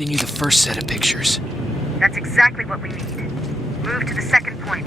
sending you the first set of pictures. That's exactly what we need. Move to the second point.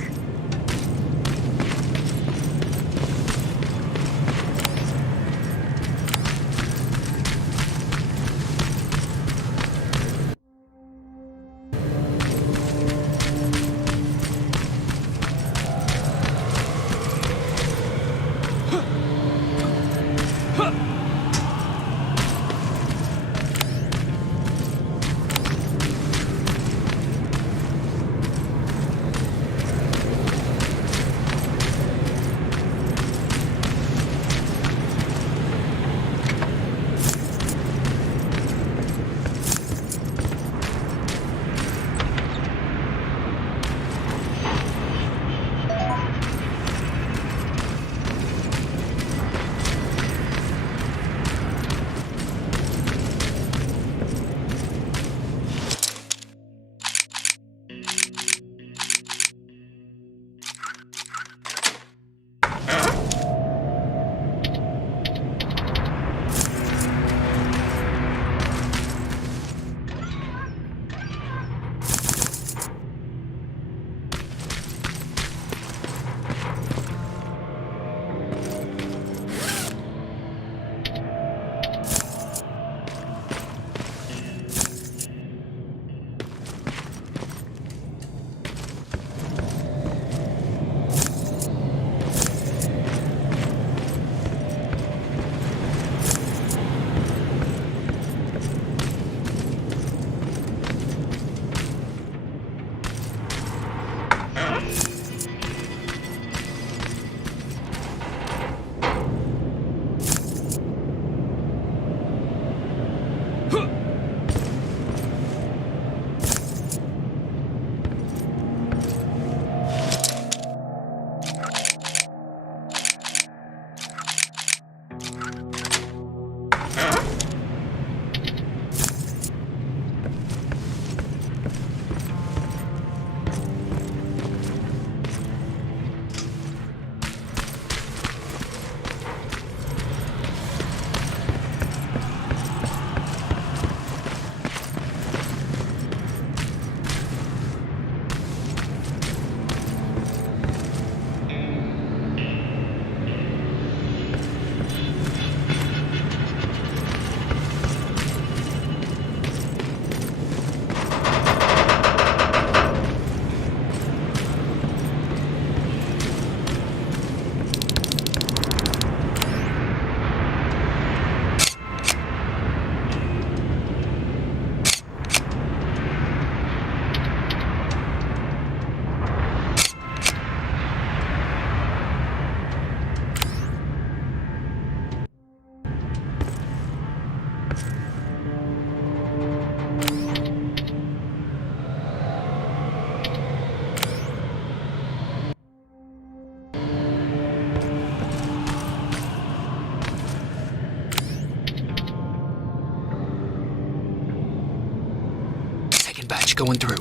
Batch going through.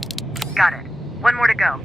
Got it. One more to go.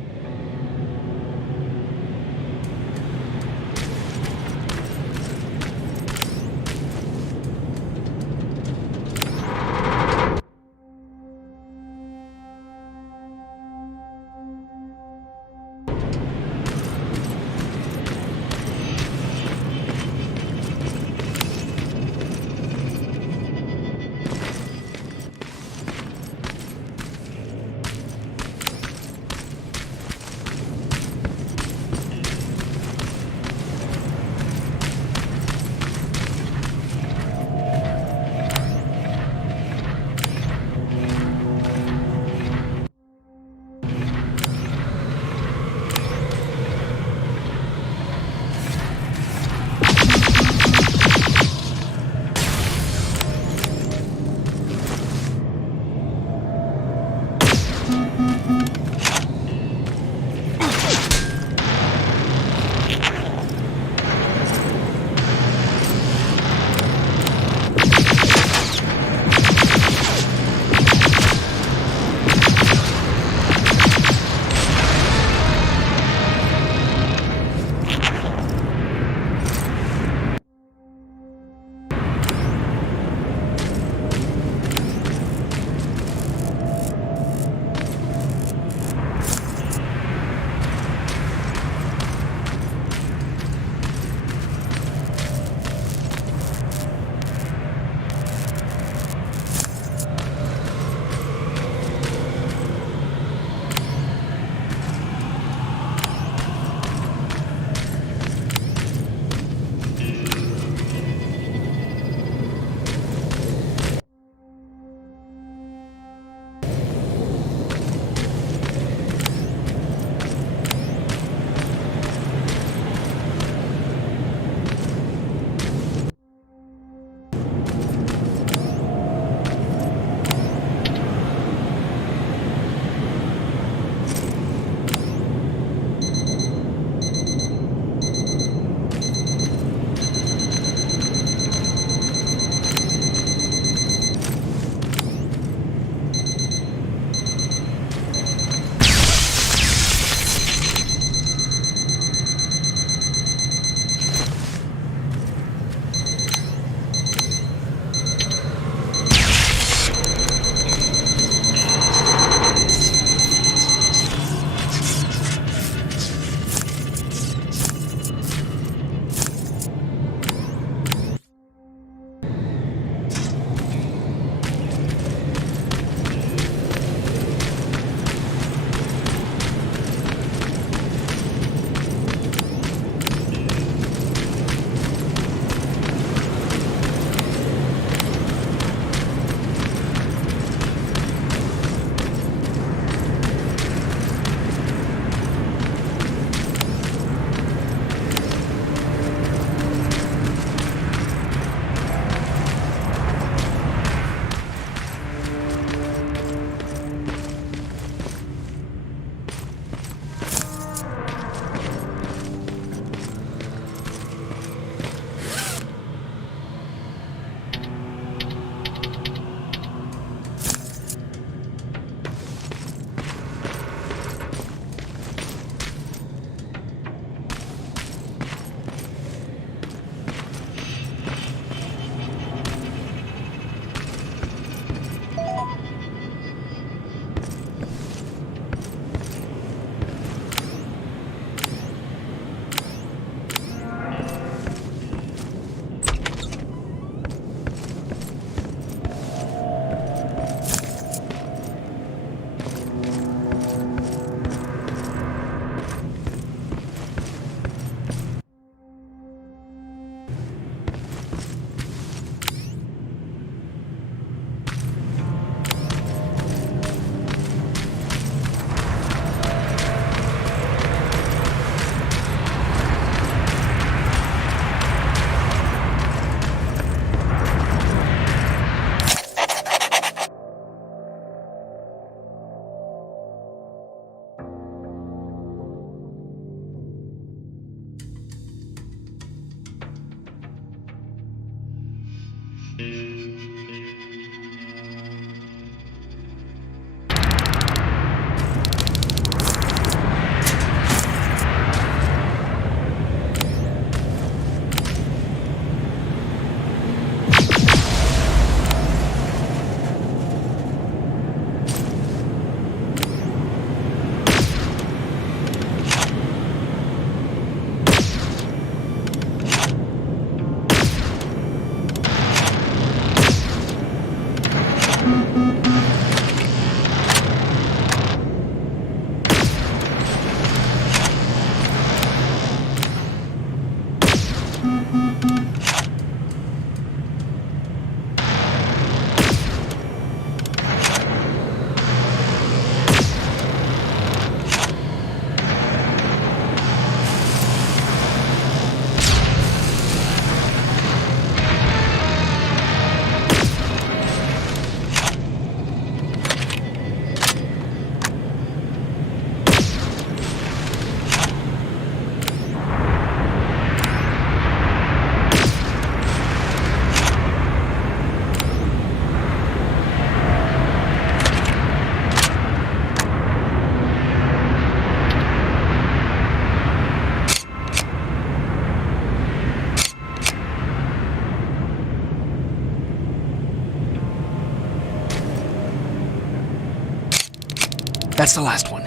That's the last one.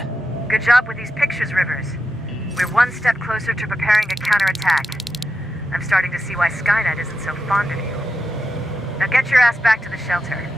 Good job with these pictures, Rivers. We're one step closer to preparing a counterattack. I'm starting to see why Skynet isn't so fond of you. Now get your ass back to the shelter.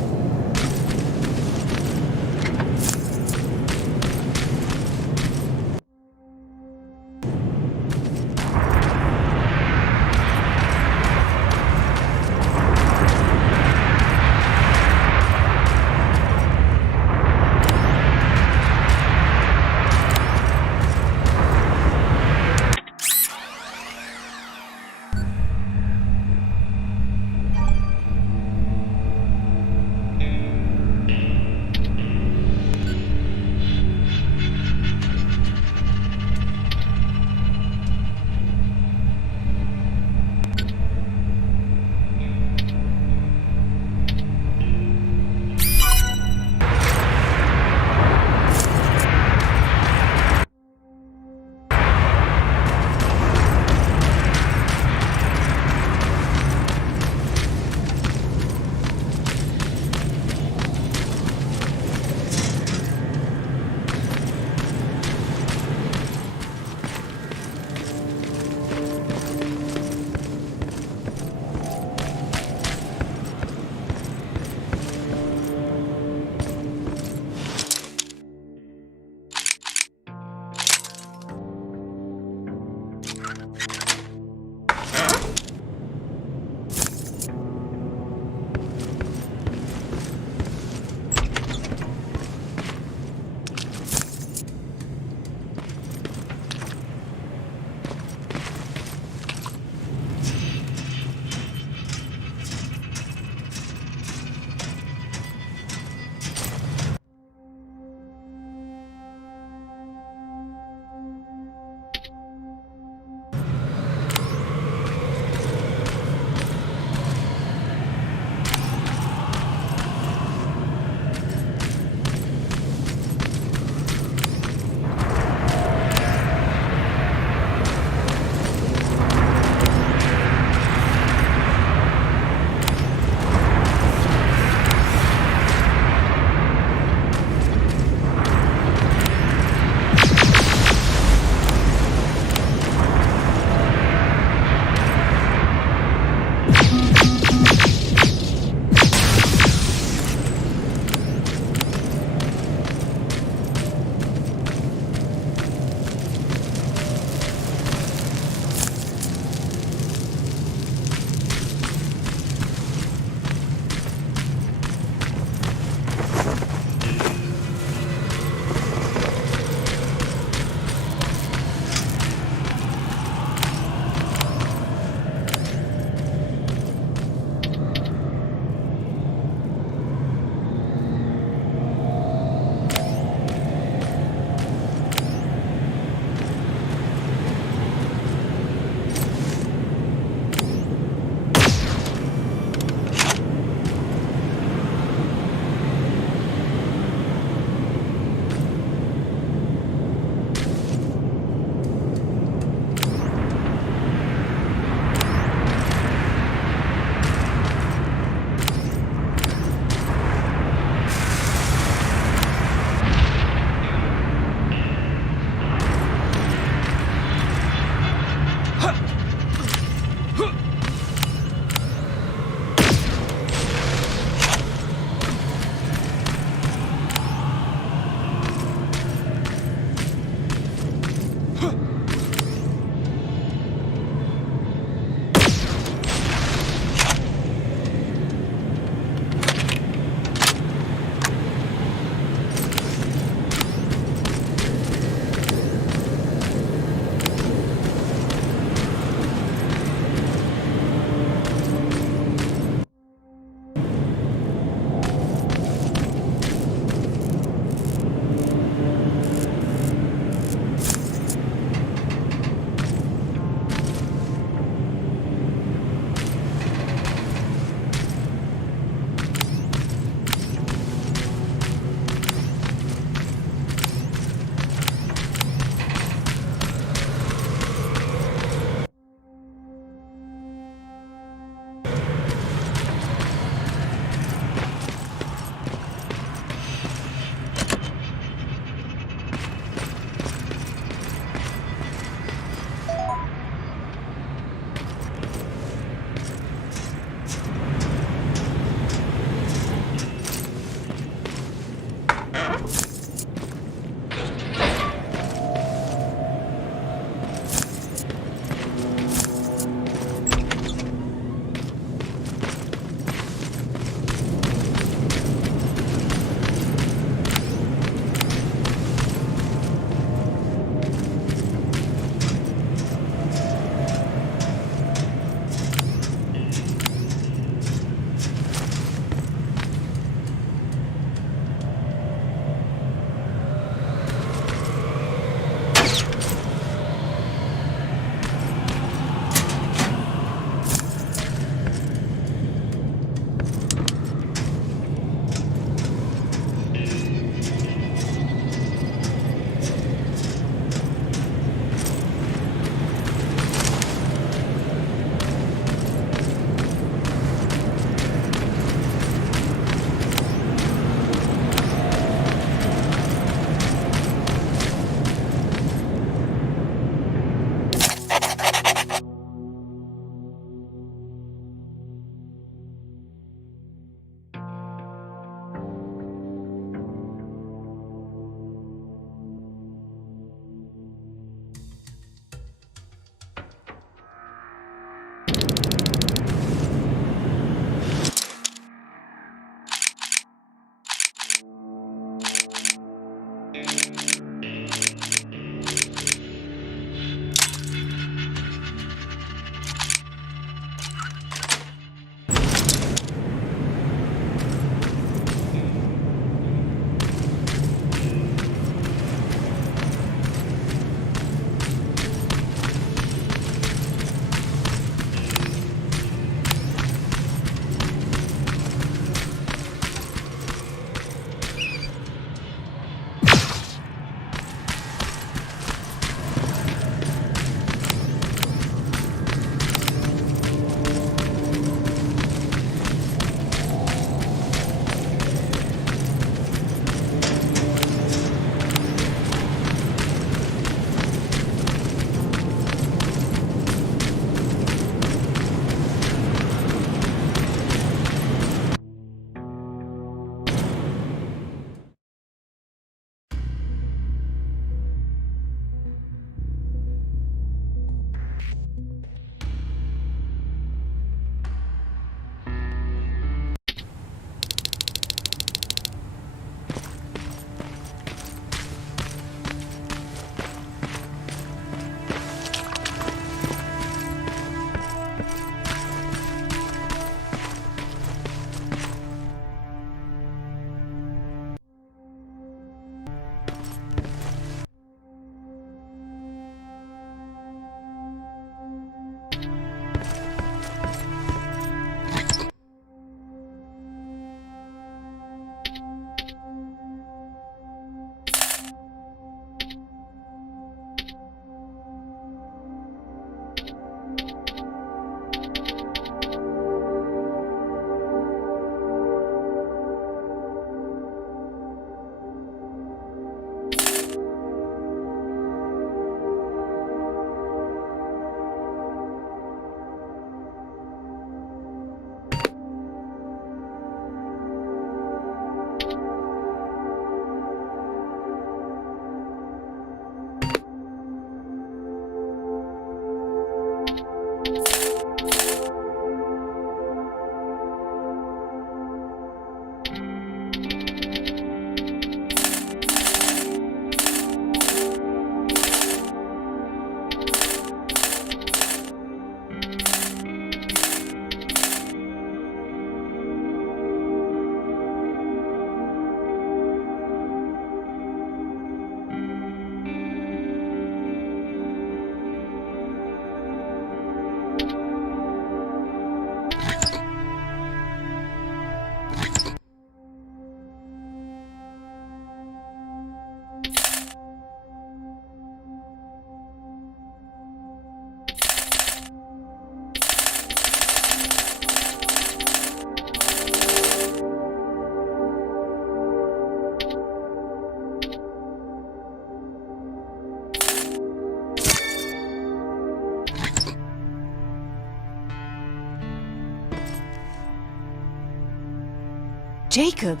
Jacob,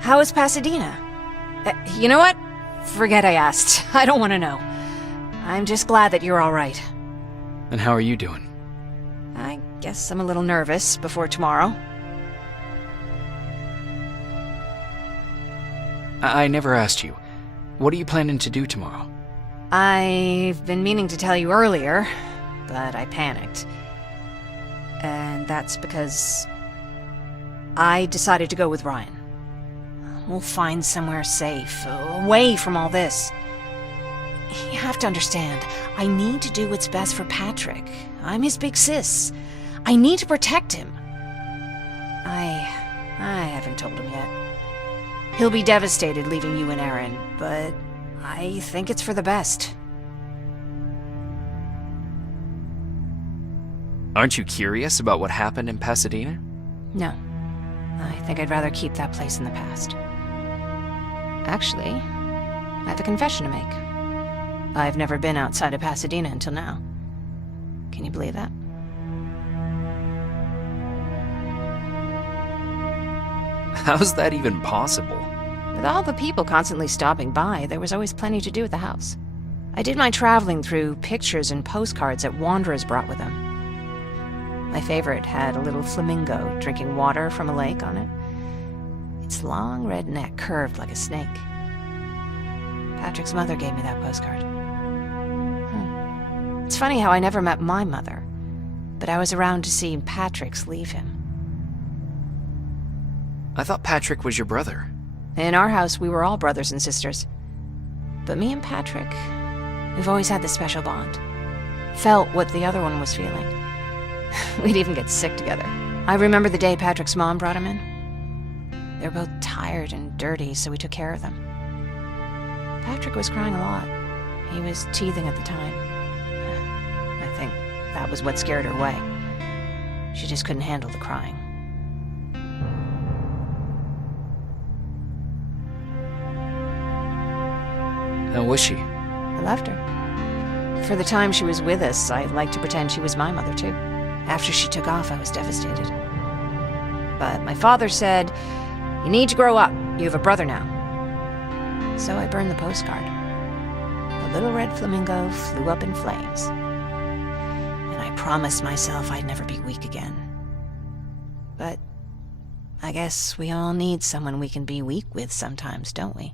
how is Pasadena? You know what? Forget I asked. I don't want to know. I'm just glad that you're all right. And how are you doing? I guess I'm a little nervous before tomorrow. I never asked you. What are you planning to do tomorrow? I've been meaning to tell you earlier, but I panicked. And that's because I decided to go with Ryan. We'll find somewhere safe, away from all this. You have to understand, I need to do what's best for Patrick. I'm his big sis. I need to protect him. I haven't told him yet. He'll be devastated leaving you and Aaron, but I think it's for the best. Aren't you curious about what happened in Pasadena? No. I think I'd rather keep that place in the past. Actually, I have a confession to make. I've never been outside of Pasadena until now. Can you believe that? How's that even possible? With all the people constantly stopping by, there was always plenty to do at the house. I did my traveling through pictures and postcards that wanderers brought with them. My favorite had a little flamingo drinking water from a lake on it. Its long red neck curved like a snake. Patrick's mother gave me that postcard. It's funny how I never met my mother, but I was around to see Patrick's leave him. I thought Patrick was your brother. In our house, we were all brothers and sisters. But me and Patrick, we've always had this special bond. Felt what the other one was feeling. We'd even get sick together. I remember the day Patrick's mom brought him in. They were both tired and dirty, so we took care of them. Patrick was crying a lot. He was teething at the time. I think that was what scared her away. She just couldn't handle the crying. How was she? I loved her. For the time she was with us, I liked to pretend she was my mother, too. After she took off, I was devastated. But my father said, "You need to grow up. You have a brother now." So I burned the postcard. The little red flamingo flew up in flames. And I promised myself I'd never be weak again. But I guess we all need someone we can be weak with sometimes, don't we?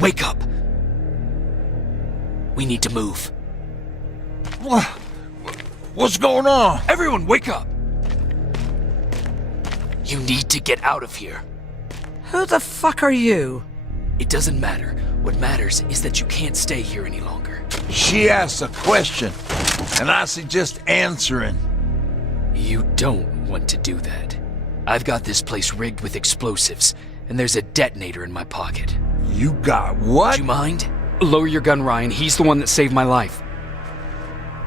Wake up! We need to move. What's going on? Everyone, wake up! You need to get out of here. Who the fuck are you? It doesn't matter. What matters is that you can't stay here any longer. She asked a question, and I suggest answering. You don't want to do that. I've got this place rigged with explosives, and there's a detonator in my pocket. You got what? Do you mind? Lower your gun, Ryan. He's the one that saved my life.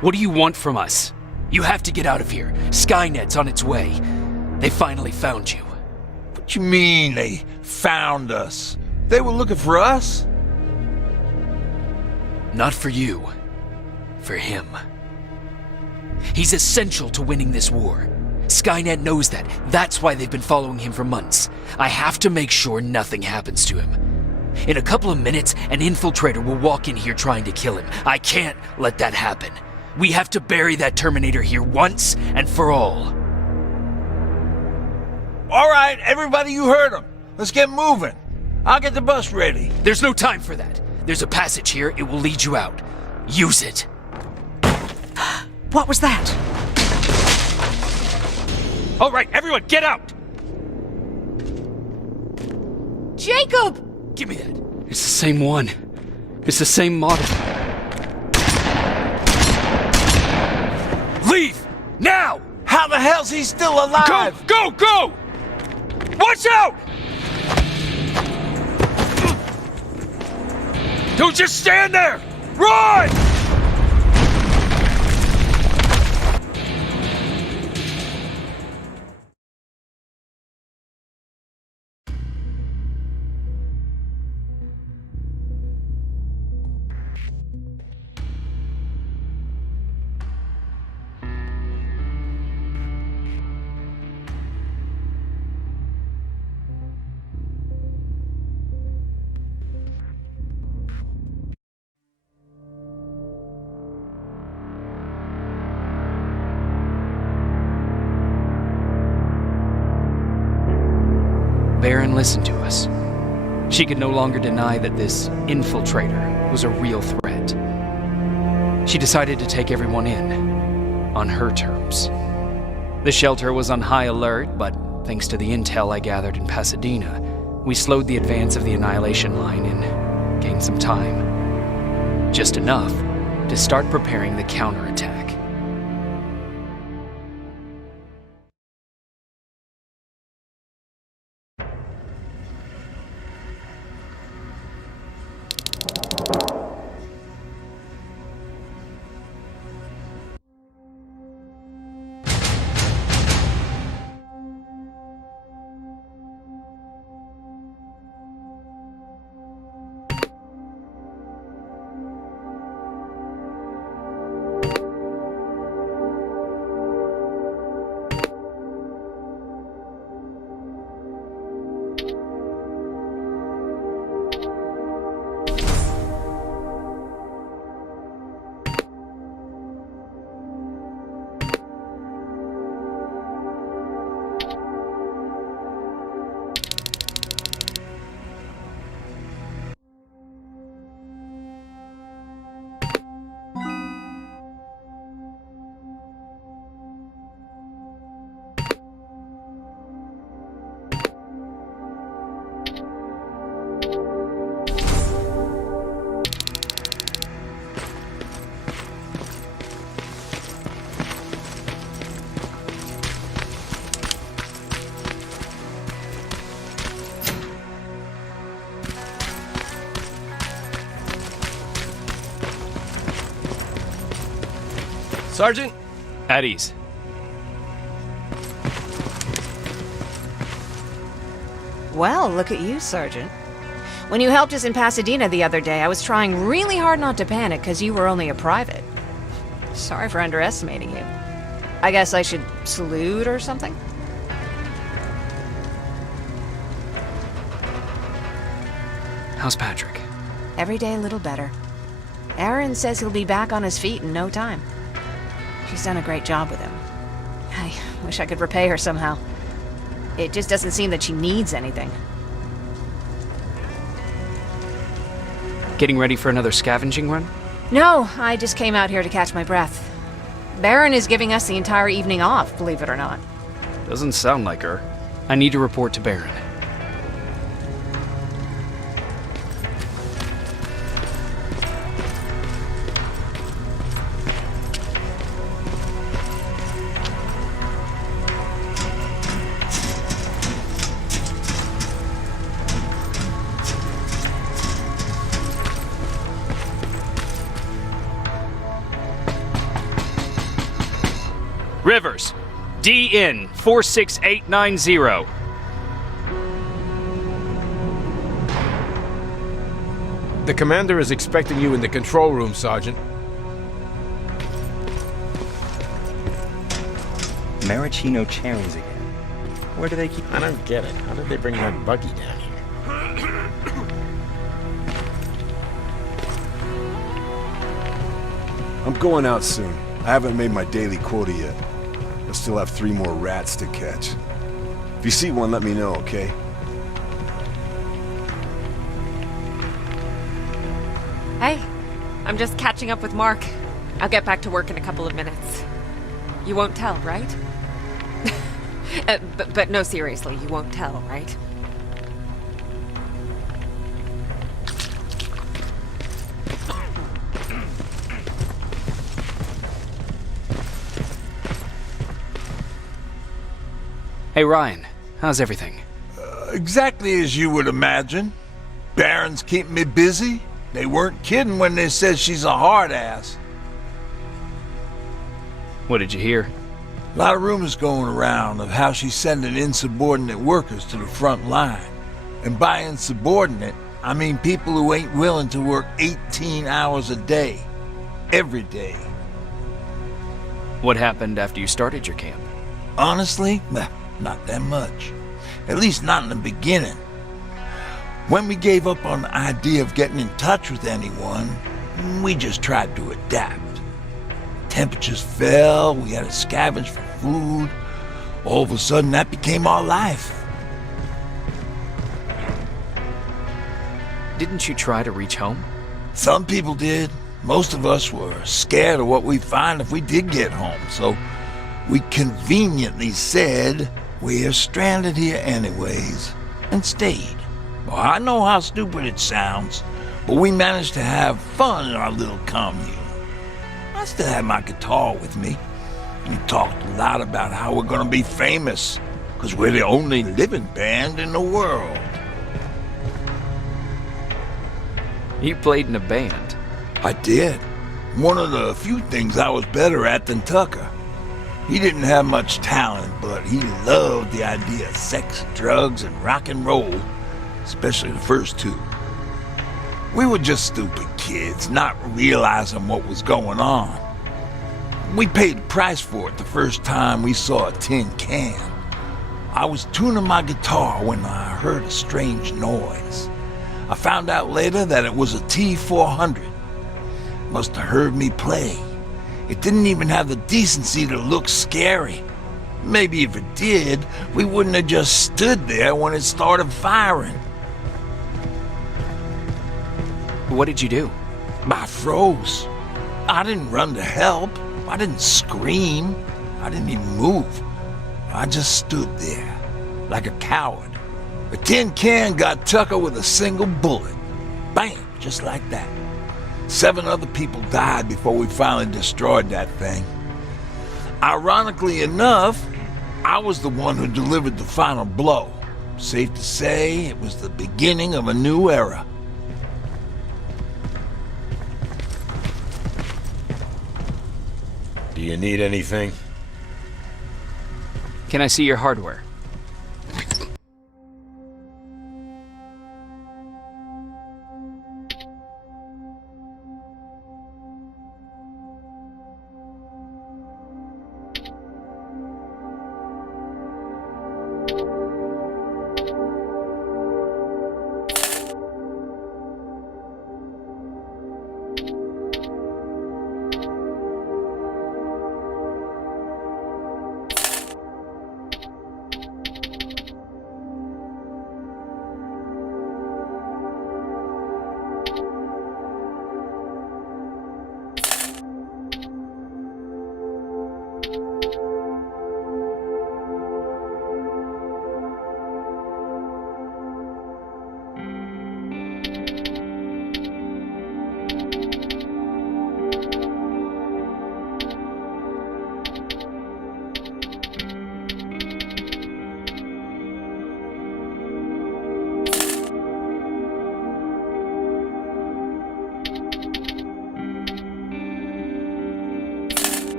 What do you want from us? You have to get out of here. Skynet's on its way. They finally found you. What you mean they found us? They were looking for us? Not for you. For him. He's essential to winning this war. Skynet knows that. That's why they've been following him for months. I have to make sure nothing happens to him. In a couple of minutes, an infiltrator will walk in here trying to kill him. I can't let that happen. We have to bury that Terminator here once and for all. All right, everybody, you heard him. Let's get moving. I'll get the bus ready. There's no time for that. There's a passage here. It will lead you out. Use it. What was that? All right, everyone, get out! Jacob! Give me that. It's the same one. It's the same model. Leave! Now! How the hell's he still alive? Go! Go! Go! Watch out! Don't just stand there! Run! Baron listened to us. She could no longer deny that this infiltrator was a real threat. She decided to take everyone in, on her terms. The shelter was on high alert, but thanks to the intel I gathered in Pasadena, we slowed the advance of the Annihilation Line and gained some time. Just enough to start preparing the counterattack. Sergeant? At ease. Well, look at you, Sergeant. When you helped us in Pasadena the other day, I was trying really hard not to panic because you were only a private. Sorry for underestimating you. I guess I should salute or something? How's Patrick? Every day a little better. Aaron says he'll be back on his feet in no time. She's done a great job with him. I wish I could repay her somehow. It just doesn't seem that she needs anything. Getting ready for another scavenging run? No, I just came out here to catch my breath. Baron is giving us the entire evening off, believe it or not. Doesn't sound like her. I need to report to Baron. Rivers, DN 46890. The commander is expecting you in the control room, Sergeant. Maraschino cherries again. Where do they keep... I don't get it. How did they bring that buggy down here? I'm going out soon. I haven't made my daily quota yet. I still have 3 more rats to catch. If you see one, let me know, okay? Hey, I'm just catching up with Mark. I'll get back to work in a couple of minutes. You won't tell, right? But no, seriously, you won't tell, right? Hey Ryan, how's everything? Exactly as you would imagine. Baron's keeping me busy. They weren't kidding when they said she's a hard ass. What did you hear? A lot of rumors going around of how she's sending insubordinate workers to the front line. And by insubordinate, I mean people who ain't willing to work 18 hours a day. Every day. What happened after you started your camp? Honestly, not that much. At least not in the beginning. When we gave up on the idea of getting in touch with anyone, we just tried to adapt. Temperatures fell, we had to scavenge for food. All of a sudden, that became our life. Didn't you try to reach home? Some people did. Most of us were scared of what we'd find if we did get home, so we conveniently said we're stranded here anyways, and stayed. Well, I know how stupid it sounds, but we managed to have fun in our little commune. I still had my guitar with me. We talked a lot about how we're gonna be famous, because we're the only living band in the world. You played in a band. I did. One of the few things I was better at than Tucker. He didn't have much talent, but he loved the idea of sex, drugs, and rock and roll, especially the first two. We were just stupid kids, not realizing what was going on. We paid the price for it the first time we saw a tin can. I was tuning my guitar when I heard a strange noise. I found out later that it was a T-400. Must have heard me play. It didn't even have the decency to look scary. Maybe if it did, we wouldn't have just stood there when it started firing. What did you do? I froze. I didn't run to help. I didn't scream. I didn't even move. I just stood there, like a coward. The tin can got Tucker with a single bullet. Bam, just like that. 7 other people died before we finally destroyed that thing. Ironically enough, I was the one who delivered the final blow. Safe to say, it was the beginning of a new era. Do you need anything? Can I see your hardware?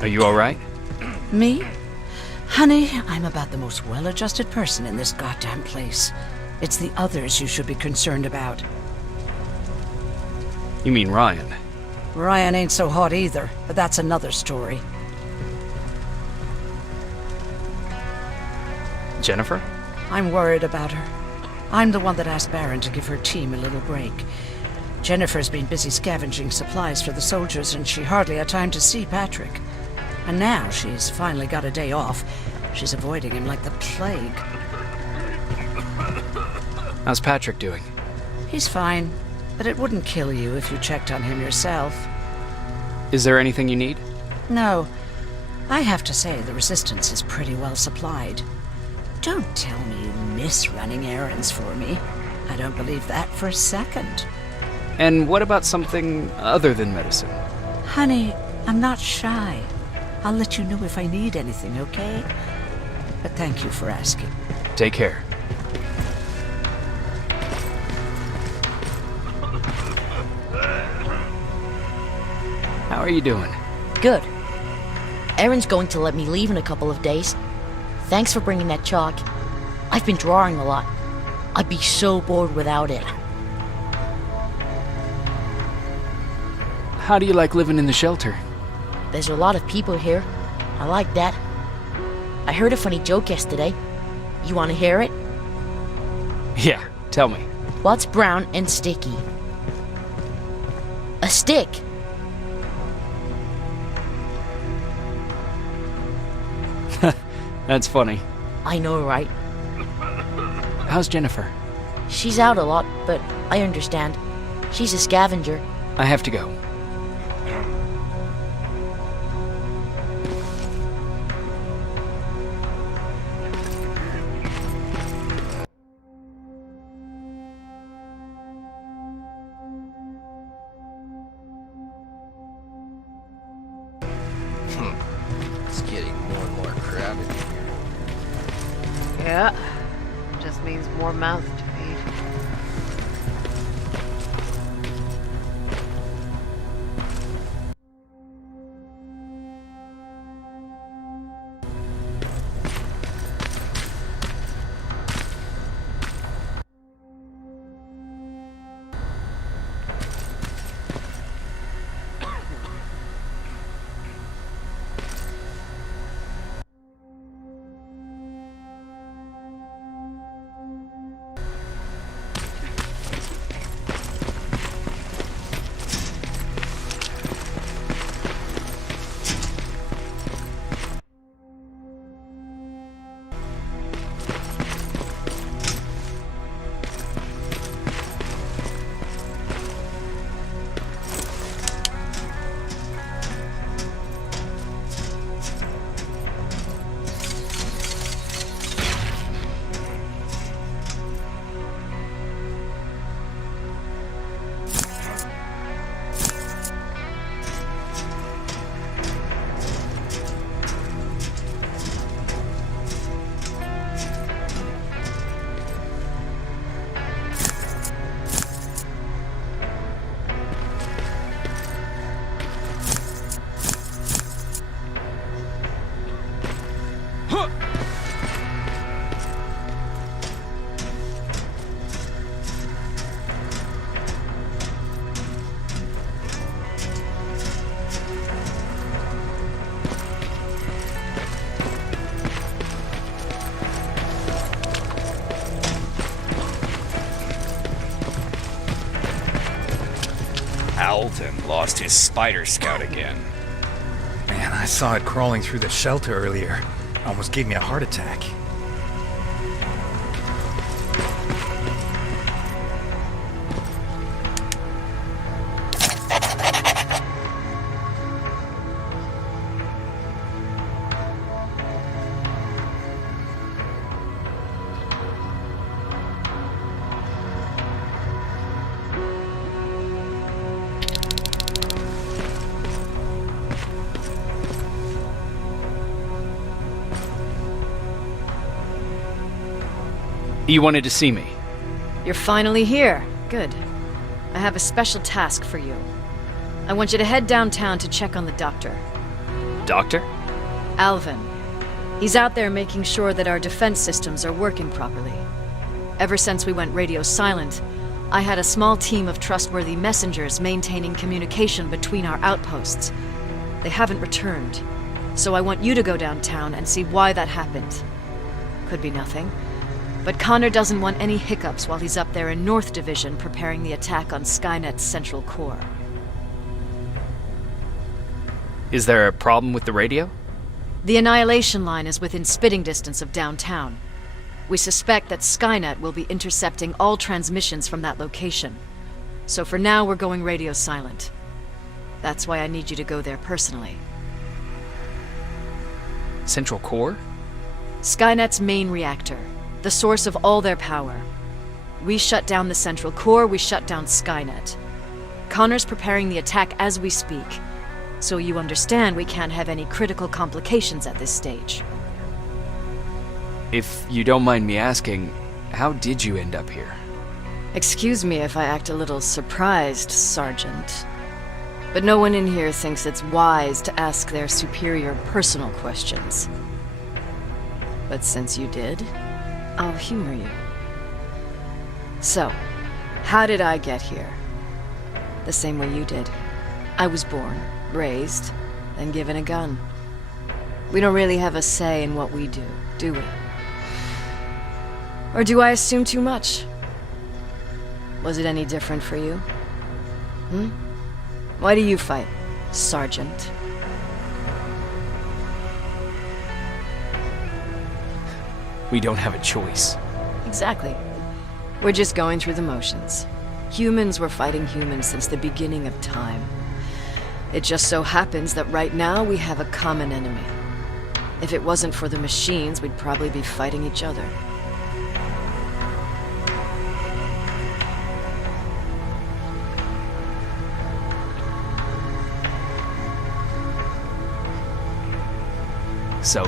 Are you all right? Me? Honey, I'm about the most well-adjusted person in this goddamn place. It's the others you should be concerned about. You mean Ryan? Ryan ain't so hot either, but that's another story. Jennifer? I'm worried about her. I'm the one that asked Baron to give her team a little break. Jennifer's been busy scavenging supplies for the soldiers, and she hardly had time to see Patrick. And now she's finally got a day off. She's avoiding him like the plague. How's Patrick doing? He's fine, but it wouldn't kill you if you checked on him yourself. Is there anything you need? No. I have to say the Resistance is pretty well supplied. Don't tell me you miss running errands for me. I don't believe that for a second. And what about something other than medicine? Honey, I'm not shy. I'll let you know if I need anything, okay? But thank you for asking. Take care. How are you doing? Good. Erin's going to let me leave in a couple of days. Thanks for bringing that chalk. I've been drawing a lot. I'd be so bored without it. How do you like living in the shelter? There's a lot of people here. I like that. I heard a funny joke yesterday. You want to hear it? Yeah, tell me. What's brown and sticky? A stick. That's funny. I know, right? How's Jennifer? She's out a lot, but I understand. She's a scavenger. I have to go. It's getting more and more crowded in here. Yeah. Just means more mouths to feed. Alvin lost his spider scout again. Man, I saw it crawling through the shelter earlier. Almost gave me a heart attack. You wanted to see me? You're finally here. Good. I have a special task for you. I want you to head downtown to check on the doctor. Doctor? Alvin. He's out there making sure that our defense systems are working properly. Ever since we went radio silent, I had a small team of trustworthy messengers maintaining communication between our outposts. They haven't returned, so I want you to go downtown and see why that happened. Could be nothing. But Connor doesn't want any hiccups while he's up there in North Division preparing the attack on Skynet's central core. Is there a problem with the radio? The Annihilation Line is within spitting distance of downtown. We suspect that Skynet will be intercepting all transmissions from that location. So for now, we're going radio silent. That's why I need you to go there personally. Central Core? Skynet's main reactor, the source of all their power. We shut down the Central Core, we shut down Skynet. Connor's preparing the attack as we speak, so you understand we can't have any critical complications at this stage. If you don't mind me asking, how did you end up here? Excuse me if I act a little surprised, Sergeant. But no one in here thinks it's wise to ask their superior personal questions. But since you did, I'll humor you. So, how did I get here? The same way you did. I was born, raised, then given a gun. We don't really have a say in what we do we? Or do I assume too much? Was it any different for you? Why do you fight, Sergeant? We don't have a choice. Exactly. We're just going through the motions. Humans were fighting humans since the beginning of time. It just so happens that right now we have a common enemy. If it wasn't for the machines, we'd probably be fighting each other. So,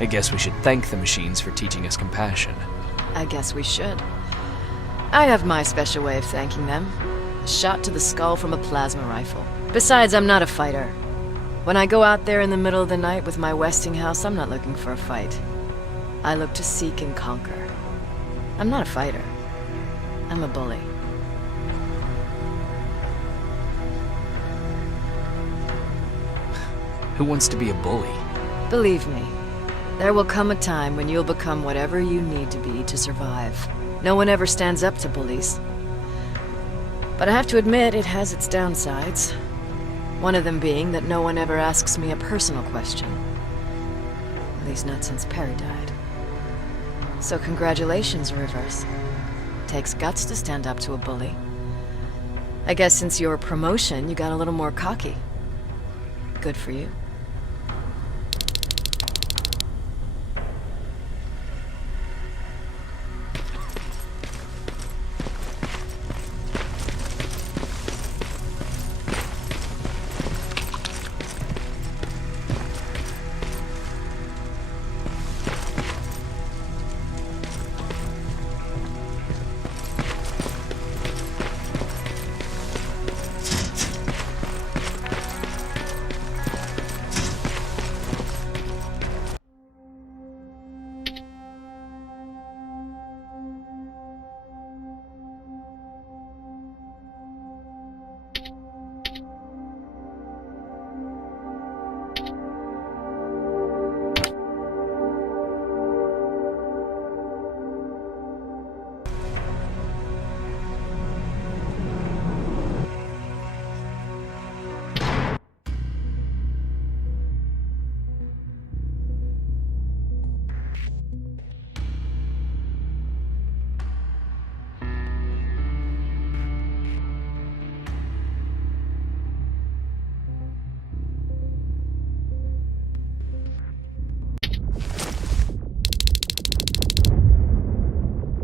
I guess we should thank the machines for teaching us compassion. I guess we should. I have my special way of thanking them. A shot to the skull from a plasma rifle. Besides, I'm not a fighter. When I go out there in the middle of the night with my Westinghouse, I'm not looking for a fight. I look to seek and conquer. I'm not a fighter. I'm a bully. Who wants to be a bully? Believe me, there will come a time when you'll become whatever you need to be to survive. No one ever stands up to bullies. But I have to admit, it has its downsides. One of them being that no one ever asks me a personal question. At least not since Perry died. So congratulations, Rivers. Takes guts to stand up to a bully. I guess since your promotion, you got a little more cocky. Good for you.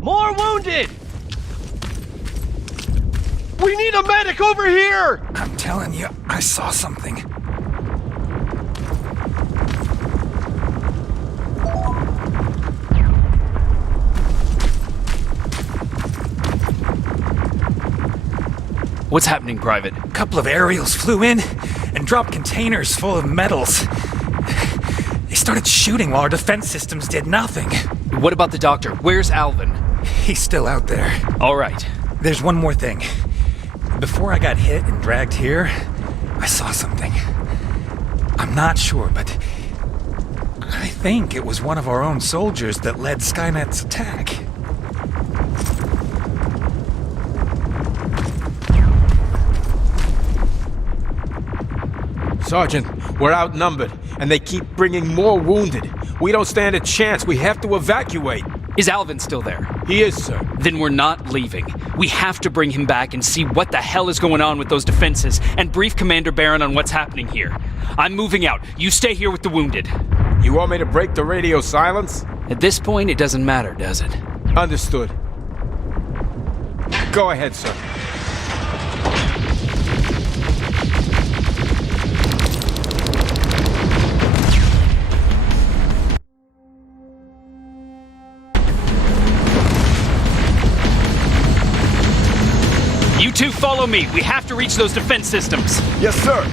More wounded! We need a medic over here! I'm telling you, I saw something. What's happening, Private? A couple of aerials flew in and dropped containers full of metals. They started shooting while our defense systems did nothing. What about the doctor? Where's Alvin? He's still out there. All right. There's one more thing. Before I got hit and dragged here, I saw something. I'm not sure, but I think it was one of our own soldiers that led Skynet's attack. Sergeant, we're outnumbered, and they keep bringing more wounded. We don't stand a chance. We have to evacuate. Is Alvin still there? He is, sir. Then we're not leaving. We have to bring him back and see what the hell is going on with those defenses and brief Commander Barron on what's happening here. I'm moving out. You stay here with the wounded. You want me to break the radio silence? At this point, it doesn't matter, does it? Understood. Go ahead, sir. You two follow me. We have to reach those defense systems. Yes, sir.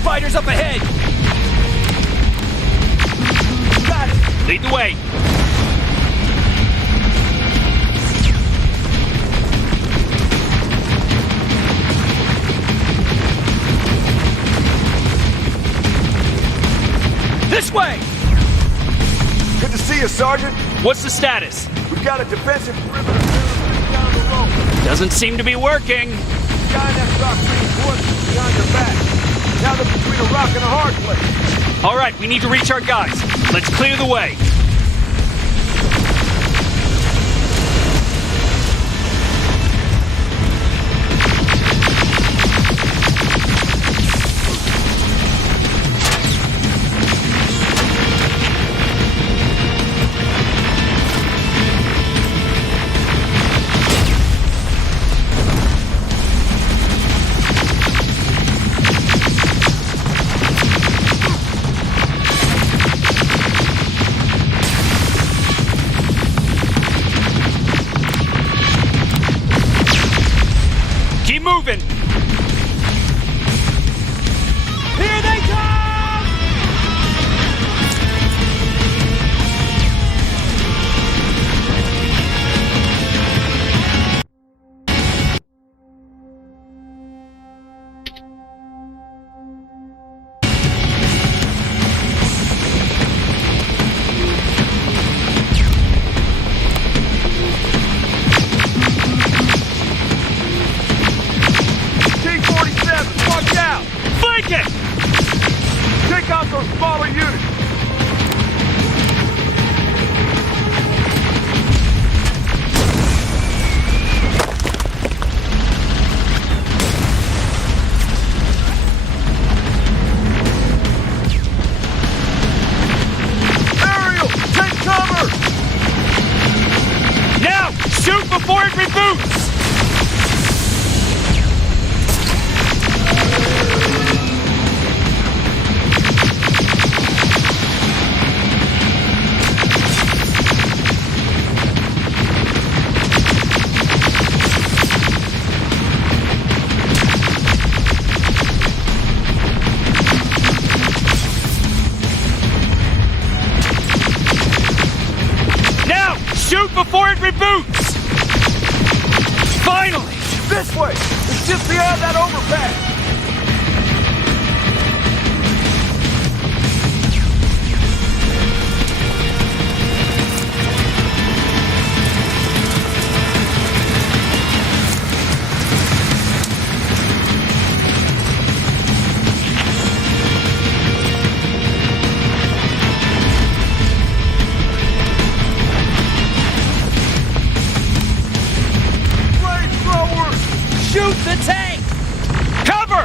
Spiders up ahead! Got it! Lead the way! This way! Good to see you, Sergeant. What's the status? We've got a defensive perimeter down the road. Doesn't seem to be working. Skynet dropped reinforcements behind your back. Now they're between a rock and a hard place. All right, we need to reach our guys. Let's clear the way. Moving! Here they come! Watch out! Flank it! Take out those smaller units! Ariel, take cover! Now, shoot before it reboots! Shoot before it reboots! Finally! This way! It's just beyond that overpass! Shoot the tank! Cover!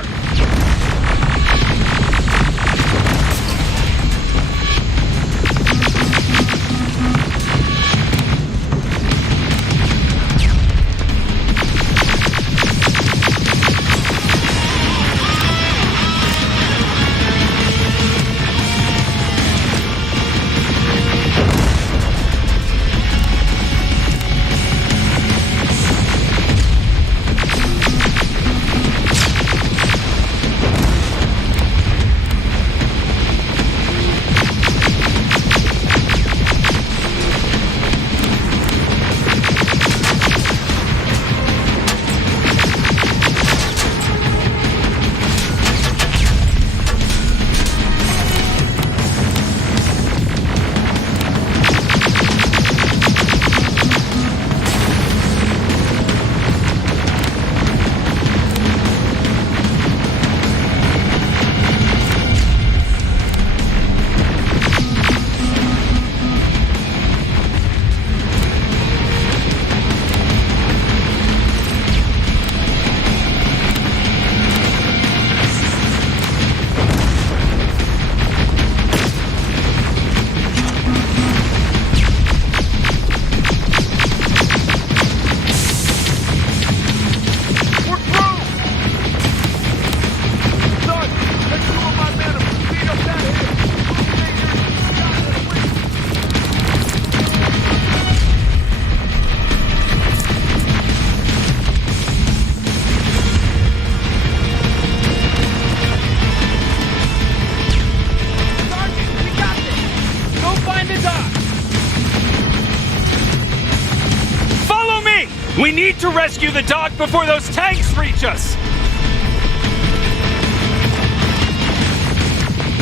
We need to rescue the dock before those tanks reach us!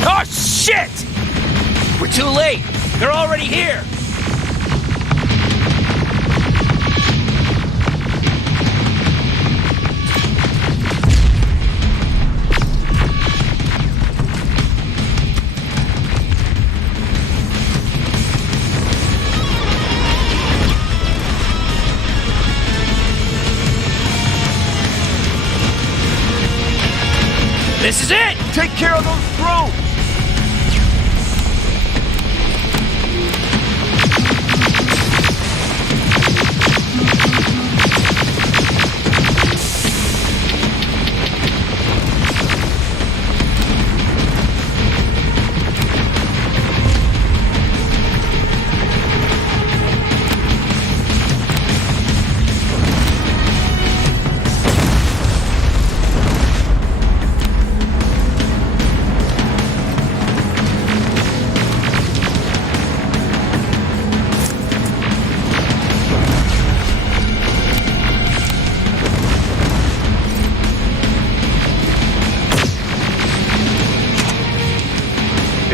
Oh, shit! We're too late. They're already here. This is it! Take care of those drones!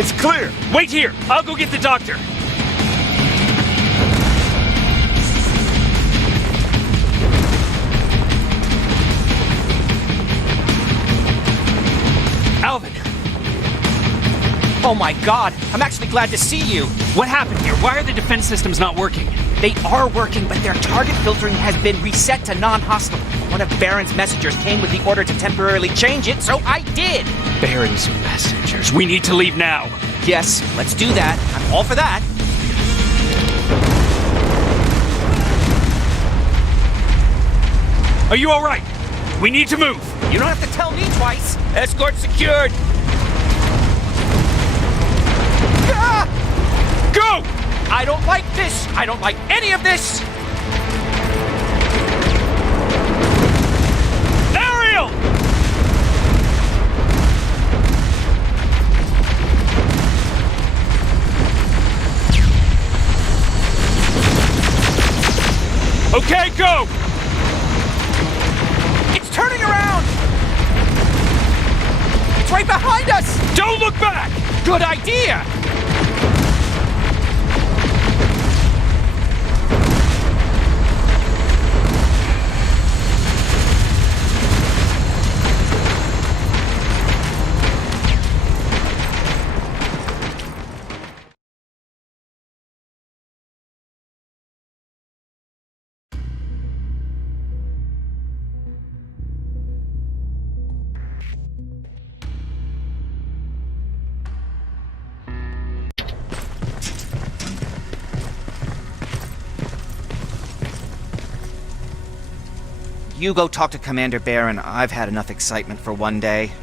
It's clear! Wait here! I'll go get the doctor! Alvin! Oh my god, I'm actually glad to see you. What happened here? Why are the defense systems not working? They are working, but their target filtering has been reset to non-hostile. One of Baron's messengers came with the order to temporarily change it, so I did. Baron's messengers. We need to leave now. Yes, let's do that. I'm all for that. Are you all right? We need to move. You don't have to tell me twice. Escort secured. Ah! Go! I don't like this. I don't like any of this. Ariel! Okay, go! It's turning around! It's right behind us! Don't look back! Good idea! You go talk to Commander Baron. I've had enough excitement for one day.